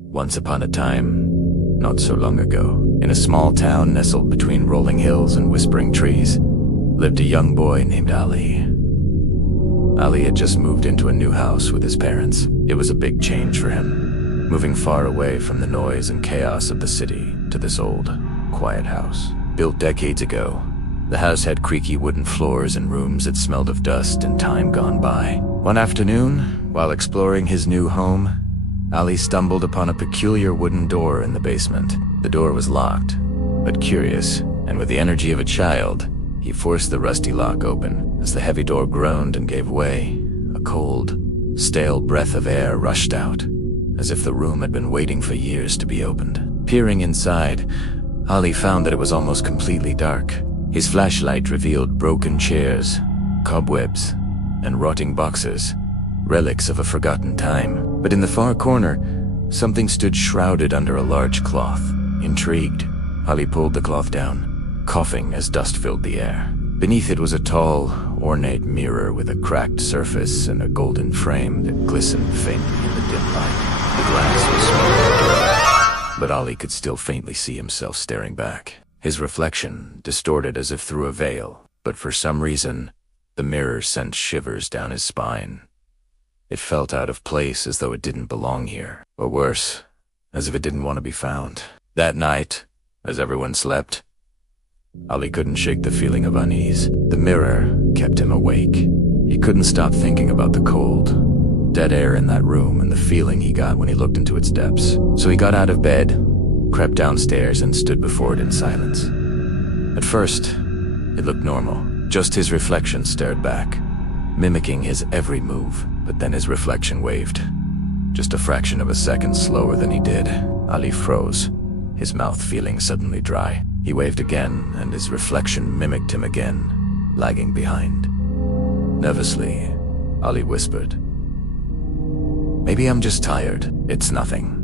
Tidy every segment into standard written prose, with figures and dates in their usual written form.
Once upon a time, not so long ago, in a small town nestled between rolling hills and whispering trees, lived a young boy named Ali. Ali had just moved into a new house with his parents. It was a big change for him, moving far away from the noise and chaos of the city to this old, quiet house. Built decades ago, the house had creaky wooden floors and rooms that smelled of dust and time gone by. One afternoon, while exploring his new home, Ali stumbled upon a peculiar wooden door in the basement. The door was locked, but curious, and with the energy of a child, he forced the rusty lock open. As the heavy door groaned and gave way, a cold, stale breath of air rushed out, as if the room had been waiting for years to be opened. Peering inside, Ali found that it was almost completely dark. His flashlight revealed broken chairs, cobwebs, and rotting boxes, relics of a forgotten time. But in the far corner, something stood shrouded under a large cloth. Intrigued, Ali pulled the cloth down, coughing as dust filled the air. Beneath it was a tall, ornate mirror with a cracked surface and a golden frame that glistened faintly in the dim light. The glass was smoky, but Ali could still faintly see himself staring back. His reflection distorted as if through a veil, but for some reason, the mirror sent shivers down his spine. It felt out of place, as though it didn't belong here, or worse, as if it didn't want to be found. That night, as everyone slept, Ali couldn't shake the feeling of unease. The mirror kept him awake. He couldn't stop thinking about the cold, dead air in that room and the feeling he got when he looked into its depths. So he got out of bed, crept downstairs, and stood before it in silence. At first, it looked normal. Just his reflection stared back, mimicking his every move, but then his reflection waved. Just a fraction of a second slower than he did. Ali froze, his mouth feeling suddenly dry. He waved again, and his reflection mimicked him again, lagging behind. Nervously, Ali whispered, "Maybe I'm just tired. It's nothing."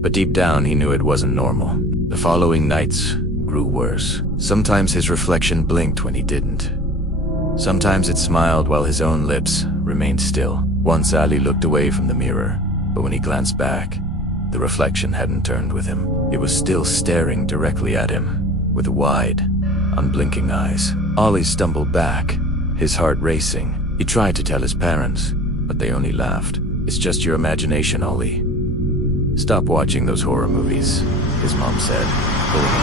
But deep down, he knew it wasn't normal. The following nights grew worse. Sometimes his reflection blinked when he didn't. Sometimes it smiled while his own lips remained still. Once Ali looked away from the mirror, but when he glanced back, the reflection hadn't turned with him. It was still staring directly at him, with wide, unblinking eyes. Ali stumbled back, his heart racing. He tried to tell his parents, but they only laughed. "It's just your imagination, Ali. Stop watching those horror movies," his mom said, pulling him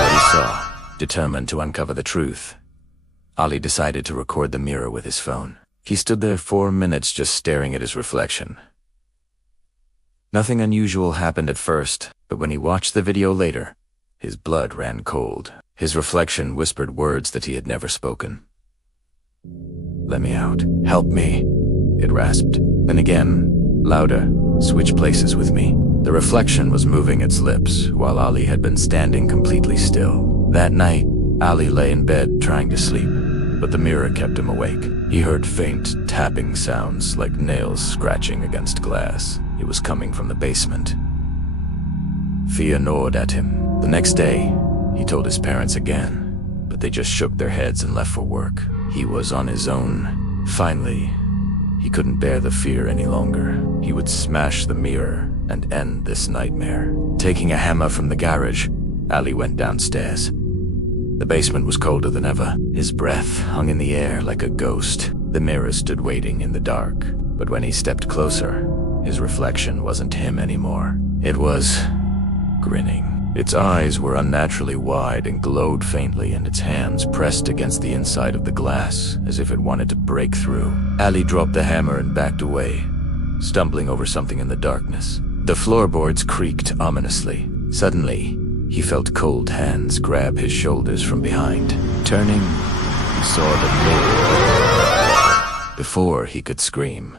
what he saw. Determined to uncover the truth, Ali decided to record the mirror with his phone. He stood there 4 minutes just staring at his reflection. Nothing unusual happened at first, but when he watched the video later, his blood ran cold. His reflection whispered words that he had never spoken. "Let me out. Help me," it rasped. Then again, louder, "Switch places with me." The reflection was moving its lips, while Ali had been standing completely still. That night, Ali lay in bed trying to sleep, but the mirror kept him awake. He heard faint tapping sounds like nails scratching against glass. It was coming from the basement. Fear gnawed at him. The next day, he told his parents again, but they just shook their heads and left for work. He was on his own. Finally, he couldn't bear the fear any longer. He would smash the mirror and end this nightmare. Taking a hammer from the garage, Ali went downstairs. The basement was colder than ever. His breath hung in the air like a ghost. The mirror stood waiting in the dark, but when he stepped closer, his reflection wasn't him anymore. It was grinning. Its eyes were unnaturally wide and glowed faintly, and its hands pressed against the inside of the glass as if it wanted to break through. Ali dropped the hammer and backed away, stumbling over something in the darkness. The floorboards creaked ominously. Suddenly, he felt cold hands grab his shoulders from behind. Turning, he saw the mirror. Before he could scream,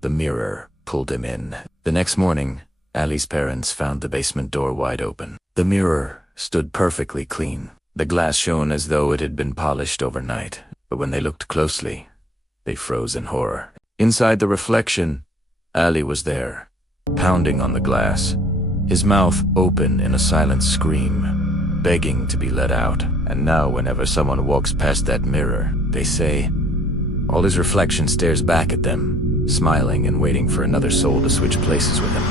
the mirror pulled him in. The next morning, Ali's parents found the basement door wide open. The mirror stood perfectly clean. The glass shone as though it had been polished overnight, but when they looked closely, they froze in horror. Inside the reflection, Ali was there, pounding on the glass, his mouth open in a silent scream, begging to be let out. And now whenever someone walks past that mirror, they say, all his reflection stares back at them, smiling and waiting for another soul to switch places with him.